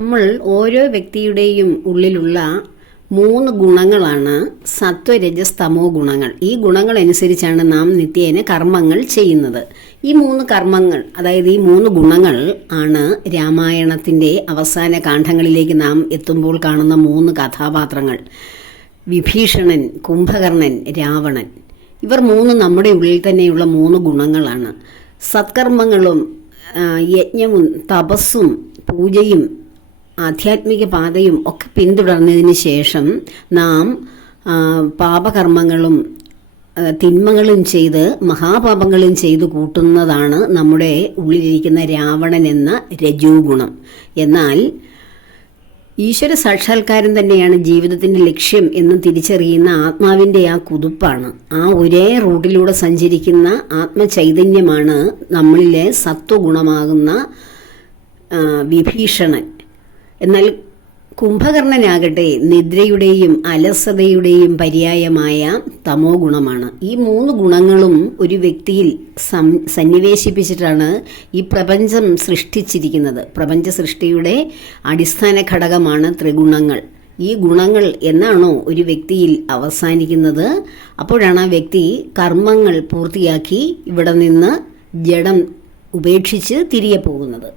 നമ്മൾ ഓരോ വ്യക്തിയുടെയും ഉള്ളിലുള്ള 3 ഗുണങ്ങളാണ് സത്വരജസ് തമോ ഗുണങ്ങൾ. ഈ ഗുണങ്ങൾ അനുസരിച്ചാണ് നാം നിത്യേന കർമ്മങ്ങൾ ചെയ്യുന്നത്. ഈ 3 കർമ്മങ്ങൾ, അതായത് ഈ 3 ഗുണങ്ങൾ ആണ് രാമായണത്തിൻ്റെ അവസാന കാണ്ഡങ്ങളിലേക്ക് നാം എത്തുമ്പോൾ കാണുന്ന 3 കഥാപാത്രങ്ങൾ: വിഭീഷണൻ, കുംഭകർണൻ, രാവണൻ. ഇവർ 3 നമ്മുടെ ഉള്ളിൽ തന്നെയുള്ള 3 ഗുണങ്ങളാണ്. സത്കർമ്മങ്ങളും യജ്ഞവും തപസ്സും പൂജയും ആധ്യാത്മിക പാതയും ഒക്കെ പിന്തുടർന്നതിന് ശേഷം നാം പാപകർമ്മങ്ങളും തിന്മകളും ചെയ്ത് മഹാപാപങ്ങളും ചെയ്തു കൂട്ടുന്നതാണ് നമ്മുടെ ഉള്ളിലിരിക്കുന്ന രാവണൻ എന്ന രജോ ഗുണം. എന്നാൽ ഈശ്വര സാക്ഷാത്കാരം തന്നെയാണ് ജീവിതത്തിൻ്റെ ലക്ഷ്യം എന്ന് തിരിച്ചറിയുന്ന ആത്മാവിൻ്റെ ആ കുതിപ്പാണ്, ആ ഒരേ റൂട്ടിലൂടെ സഞ്ചരിക്കുന്ന ആത്മചൈതന്യമാണ് നമ്മളിലെ സത്വഗുണമാകുന്ന വിഭീഷണൻ. എന്നാൽ കുംഭകർണനാകട്ടെ നിദ്രയുടെയും അലസതയുടെയും പര്യായമായ തമോ ഗുണമാണ്. ഈ 3 ഗുണങ്ങളും ഒരു വ്യക്തിയിൽ സന്നിവേശിപ്പിച്ചിട്ടാണ് ഈ പ്രപഞ്ചം സൃഷ്ടിച്ചിരിക്കുന്നത്. പ്രപഞ്ച സൃഷ്ടിയുടെ അടിസ്ഥാന ഘടകമാണ് ത്രിഗുണങ്ങൾ. ഈ ഗുണങ്ങൾ എന്നാണോ ഒരു വ്യക്തിയിൽ അവസാനിക്കുന്നത്, അപ്പോഴാണ് ആ വ്യക്തി കർമ്മങ്ങൾ പൂർത്തിയാക്കി ഇവിടെ നിന്ന് ജഡം ഉപേക്ഷിച്ച് തിരികെ പോകുന്നത്.